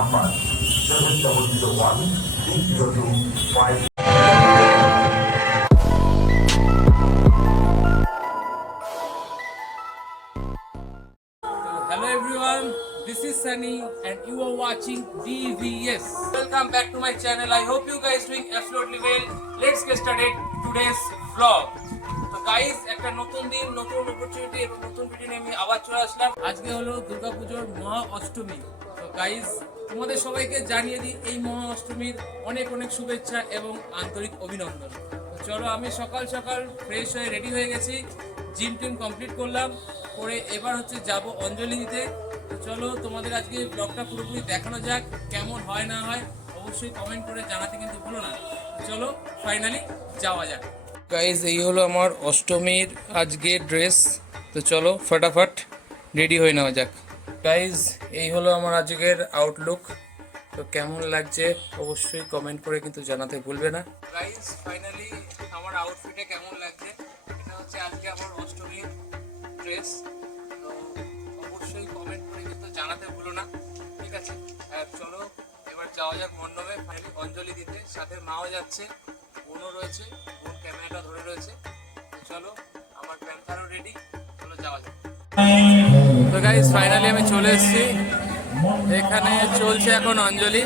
number 7001 602 Hello everyone, this is Sunny and you are watching DVS. Welcome back to my channel. I hope you guys doing absolutely well. Let's get started today's vlog. তো guys একটা নতুন দিন, নতুন opportunity এবং নতুন video নিয়ে আমি আবার চলে আসলাম। আজকে হলো দুর্গাপুজোর মহা অষ্টমী। তো গাইস তোমাদের সবাইকে জানিয়ে দিই এই মহা অষ্টমীর অনেক অনেক শুভেচ্ছা এবং আন্তরিক অভিনন্দন। তো চলো আমি সকাল সকাল ফ্রেশ হয়ে রেডি হয়ে গেছি, জিম টিম কমপ্লিট করলাম, করে এবার হচ্ছে যাব অঞ্জলি দিতে। তো চলো তোমাদের আজকে ব্লগটা পুরোপুরি দেখানো যাক, কেমন হয় না হয় অবশ্যই কমেন্ট করে জানাতে কিন্তু ভুলো না। চলো ফাইনালি যাওয়া যাক। গাইজ এই হলো আমার অষ্টমীর আজকে ড্রেস। তো চলো ফটাফট রেডি হয়ে নেওয়া যাক। গাইজ এই হলো আমার আজকের আউটলুক। তো কেমন লাগছে অবশ্যই কমেন্ট করে কিন্তু জানাতে ভুলবে না। গাইজ ফাইনালি আমার আউটফিটে কেমন লাগছে, এটা হচ্ছে আজকে আমার অষ্টমীর ড্রেস। তো অবশ্যই কমেন্ট করে কিন্তু জানাতে ভুলো না, ঠিক আছে? আর চলো এবার যাওয়া যাক মণ্ডপে ফাইনালি অঞ্জলি দিতে। সাথে মাও যাচ্ছে, বোনও রয়েছে, বোন ক্যামেরাটা ধরে রয়েছে। তো চলো আমার প্যান্থারও রেডি, চলো যাওয়া যাক। তো গাইস ফাইনালি আমি চলে এসেছি, এখানে চলছে এখন অঞ্জলি।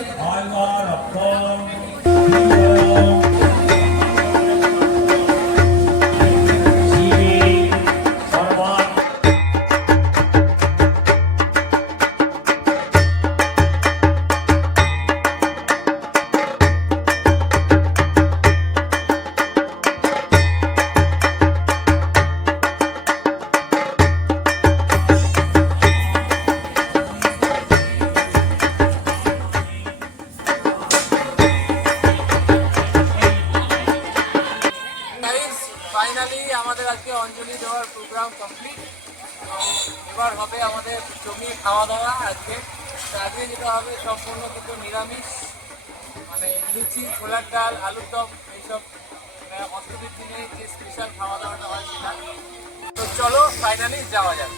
ফাইনালি আমাদের আজকে অঞ্জলি দেওয়ার প্রোগ্রাম কমপ্লিট। এবার হবে আমাদের জমি খাওয়া দাওয়া। আজকে যেটা হবে সম্পূর্ণ কিন্তু নিরামিষ, মানে লুচি, ছোলার ডাল, আলুর দম, এইসব অষ্টমীর দিনে যে স্পেশাল খাওয়া দাওয়াটা হয় সেটা। তো চলো ফাইনালি যাওয়া যাক।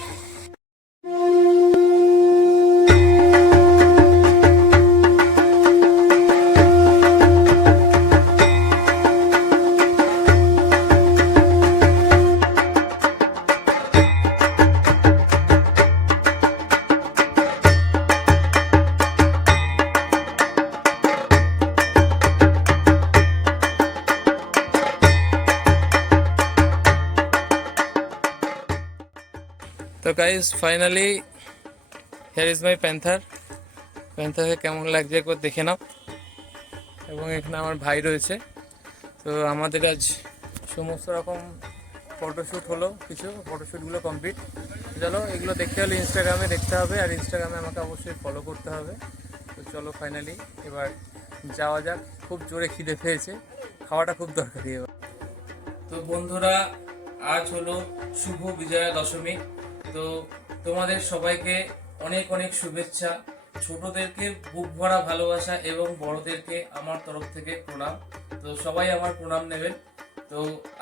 তো guys finally here is my প্যান্থারকে কেমন লাগছে একবার দেখে নাও। এবং এখানে আমার ভাই রয়েছে। তো আমাদের আজ সমস্ত রকম ফটোশ্যুট হলো, কিছু ফটোশ্যুটগুলো কমপ্লিট। চলো এগুলো দেখতে হলে ইনস্টাগ্রামে দেখতে হবে, আর ইনস্টাগ্রামে আমাকে অবশ্যই ফলো করতে হবে। তো চলো ফাইনালি এবার যাওয়া যাক। খুব জোরে খিদে পেয়েছে, খাওয়াটা খুব দরকারি এবার। তো বন্ধুরা আজ হলো শুভ বিজয়া দশমী। তো তোমাদের সবাইকে অনেক অনেক শুভেচ্ছা, ছোটদেরকে বুক ভরা ভালোবাসা এবং বড়দেরকে আমার তরফ থেকে প্রণাম। তো সবাই আমার প্রণাম নেবেন। তো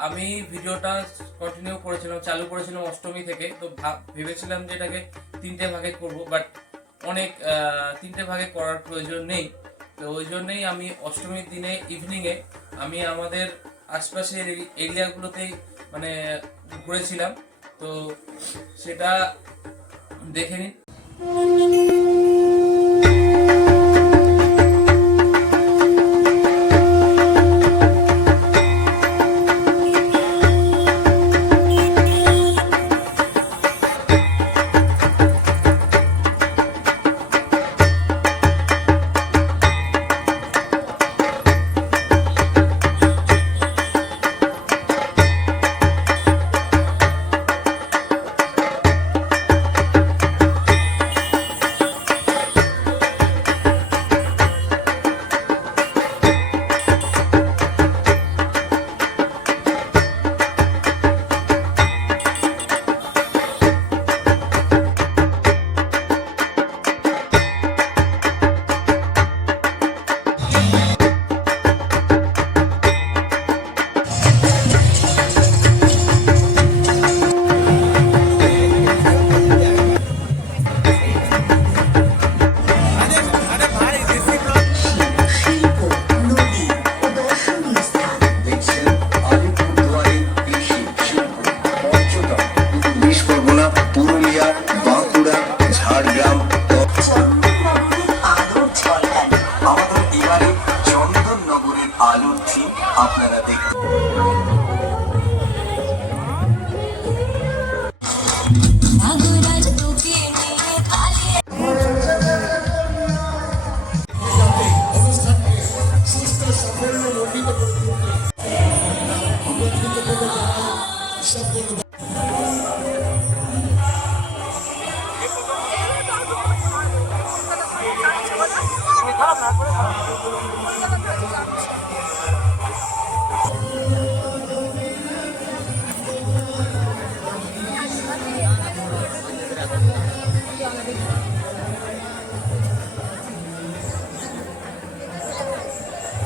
আমি ভিডিওটা কন্টিনিউ করেছিলাম, চালু করেছিলাম অষ্টমী থেকে। তো ভেবেছিলাম যে এটাকে 3টে ভাগে করব, বাট অনেক 3টে ভাগে করার প্রয়োজন নেই। তো ওই জন্যই আমি অষ্টমীর দিনে ইভিনিংয়ে আমি আমাদের আশপাশের এরিয়াগুলোতেই মানে ঘুরেছিলাম। তো সেটা দেখে নিন।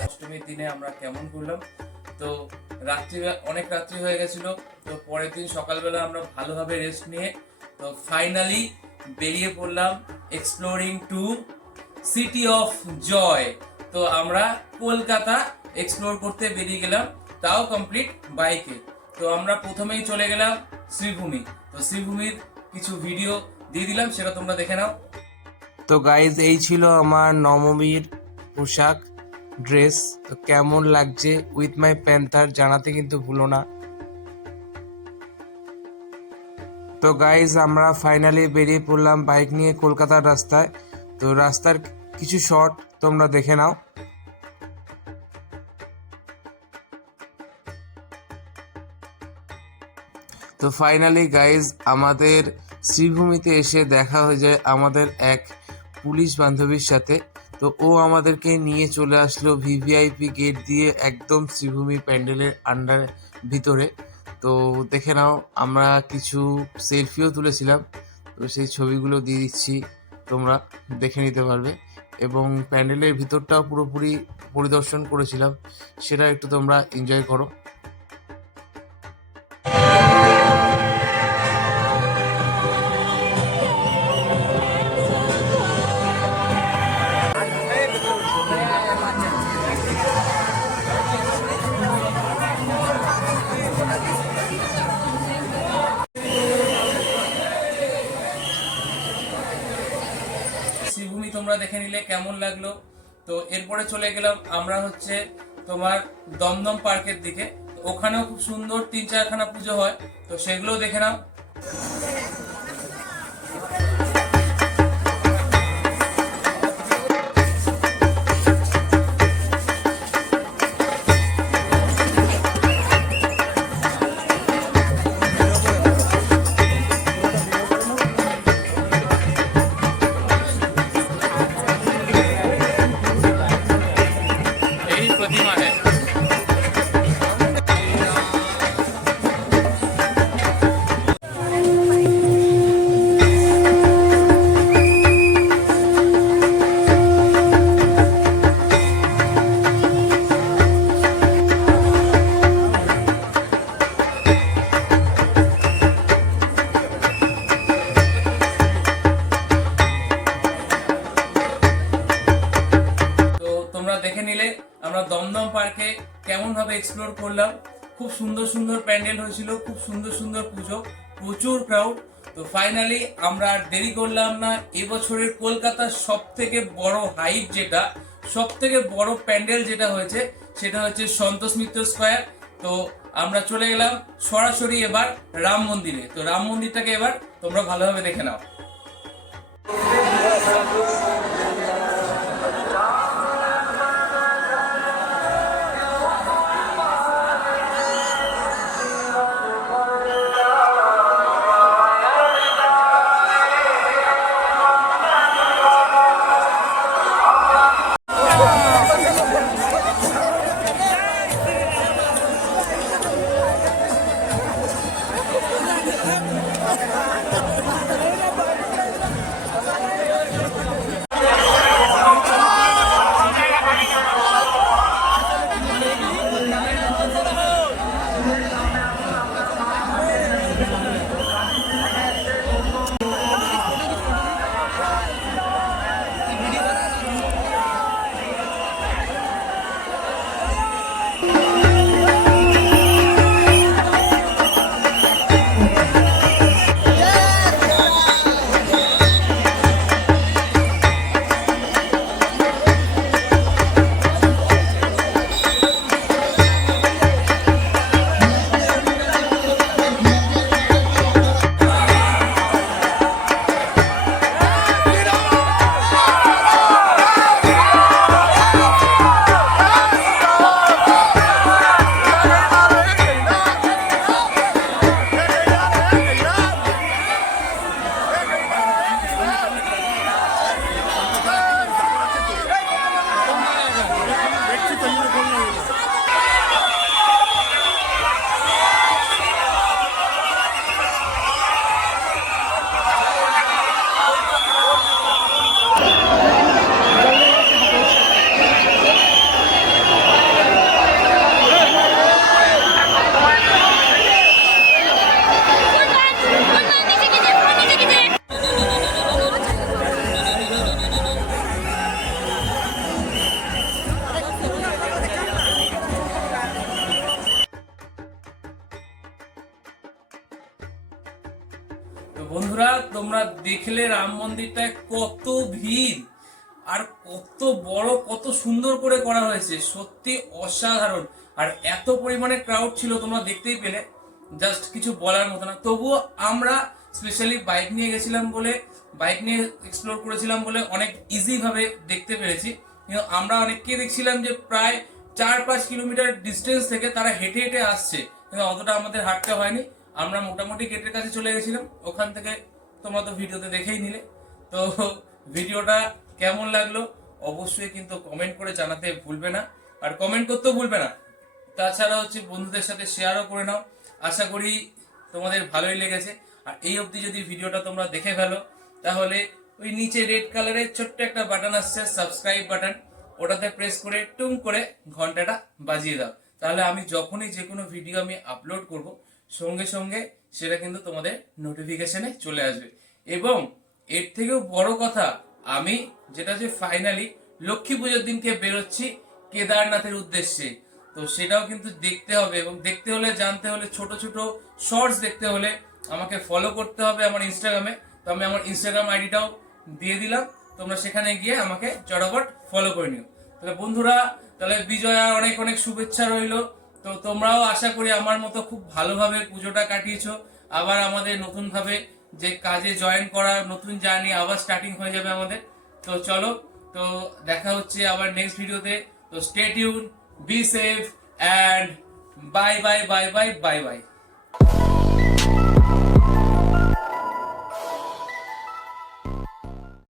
অষ্টমীর দিনে আমরা কেমন করলাম। তো রাত্রি অনেক রাত্রি হয়ে গেছিল, তো পরের দিন সকালবেলা আমরা ভালোভাবে রেস্ট নিয়ে তো ফাইনালি বেরিয়ে পড়লাম exploring to city of joy. তো আমরা কলকাতা এক্সপ্লোর করতে বেরিয়ে গেলাম, তাও কমপ্লিট বাইকে। তো আমরা প্রথমেই চলে গেলাম শ্রীভূমি। তো শ্রীভূমির কিছু ভিডিও দিয়ে দিলাম, সেটা তোমরা দেখে নাও। তো গাইজ এই ছিল আমার নবমীর পোশাক ড্রেস। তো কেমন লাগছে উইথ মাই প্যান্থার জানাতে কিন্তু ভুলো না। তো গাইজ আমরা ফাইনালি বেরিয়ে পড়লাম বাইক নিয়ে কলকাতার রাস্তায়। তো রাস্তার কিছু শট তোমরা দেখে নাও। তো ফাইনালি গাইজ আমাদের শ্রীভূমিতে এসে দেখা হয়ে যায় আমাদের এক পুলিশ বান্ধবীর সাথে। তো ও আমাদেরকে নিয়ে চলে আসলো ভিভিআইপি গেট দিয়ে একদম শ্রীভূমি প্যান্ডেলের ভিতরে। তো দেখে নাও, আমরা কিছু সেলফিও তুলেছিলাম, তো সেই ছবিগুলো দিয়ে দিচ্ছি, তোমরা দেখে নিতে পারবে। এবং প্যান্ডেলের ভিতরটাও পুরোপুরি পরিদর্শন করেছিলাম, সেটা একটু তোমরা এনজয় করো। শ্রীভূমি তোমরা দেখে নিলে কেমন লাগলো। তো এরপরে চলে গেলাম আমরা হচ্ছে তোমার দমদম পার্কের দিকে। ওখানেও খুব সুন্দর 3-4খানা পুজো হয়, তো সেগুলোও দেখে নাও। দেখে নিলে আমরা দমদম পার্কে কেমন ভাবে এক্সপ্লোর করলাম। খুব সুন্দর সুন্দর প্যান্ডেল হয়েছিল, খুব সুন্দর সুন্দর পুজো, প্রচুর ক্রাউড। তো ফাইনালি আমরা আর দেরি করলাম না, এবছরের কলকাতার সব থেকে বড় হাইট যেটা, সব থেকে বড় প্যান্ডেল যেটা হয়েছে সেটা হচ্ছে সন্তোষ মিত্র স্কোয়ার। তো আমরা চলে গেলাম সরাসরি এবার রাম মন্দিরে। তো রাম মন্দিরটাকে এবার তোমরা ভালোভাবে দেখে নাও। তো বন্ধুরা তোমরা দেখলে রাম মন্দিরটায় কত ভিড় আর কত বড়, কত সুন্দর করে করা হয়েছে, সত্যি অসাধারণ। আর এত পরিমাণে ক্রাউড ছিল তোমরা দেখতেই পেলে, জাস্ট কিছু বলার মতো না। তবুও আমরা স্পেশালি বাইক নিয়ে গেছিলাম বলে, বাইক নিয়ে এক্সপ্লোর করেছিলাম বলে অনেক ইজি ভাবে দেখতে পেরেছি। কিন্তু আমরা অনেককে দেখছিলাম যে প্রায় 4-5 কিলোমিটার ডিস্টেন্স থেকে তারা হেঁটে হেঁটে আসছে, কিন্তু অতটা আমাদের হাঁটতে হয়নি। আমরা মোটামুটি গেটের কাছে চলে গেছিলাম, ওখান থেকে তোমরা তো ভিডিওতে দেখেই নিলে। তো ভিডিওটা কেমন লাগলো অবশ্যই কিন্তু কমেন্ট করে জানাতে ভুলবে না, আর কমেন্ট করতেও ভুলবে না। তাছাড়া হচ্ছে বন্ধুদের সাথে শেয়ারও করে নাও, আশা করি তোমাদের ভালোই লেগেছে। আর এই অবধি যদি ভিডিওটা তোমরা দেখে ফেলো, তাহলে ওই নিচে রেড কালারের ছোট্ট একটা বাটন আসছে, সাবস্ক্রাইব বাটন, ওটাতে প্রেস করে টুং করে ঘন্টাটা বাজিয়ে দাও। তাহলে আমি যখনই যে কোনো ভিডিও আমি আপলোড করব, সঙ্গে সঙ্গে সেটা কিন্তু তোমাদের নোটিফিকেশনে চলে আসবে। এবং এর থেকেও বড় কথা, আমি যেটা যে ফাইনালি লক্ষ্মী পুজোর দিনকে বেরোচ্ছি কেদারনাথের উদ্দেশ্যে। তো সেটাও কিন্তু দেখতে হবে, এবং দেখতে হলে, জানতে হলে, ছোট ছোট শর্টস দেখতে হলে আমাকে ফলো করতে হবে আমার ইনস্টাগ্রামে। তো আমি আমার ইনস্টাগ্রাম আইডিটাও দিয়ে দিলাম, তোমরা সেখানে গিয়ে আমাকে চটাপট ফলো করে নিও। তাহলে বন্ধুরা, তাহলে বিজয়ার অনেক অনেক শুভেচ্ছা রইলো। তো তোমরাও আশা করি আমার মতো খুব ভালোভাবে পুজোটা কাটিয়েছো। আবার আমাদের নতুন ভাবে যে কাজে জয়েন করা, নতুন জার্নি আবার স্টার্টিং হয়ে যাবে আমাদের। তো চলো, তো দেখা হচ্ছে আবার নেক্সট ভিডিওতে। তো stay tune, be safe, and bye bye bye bye bye bye.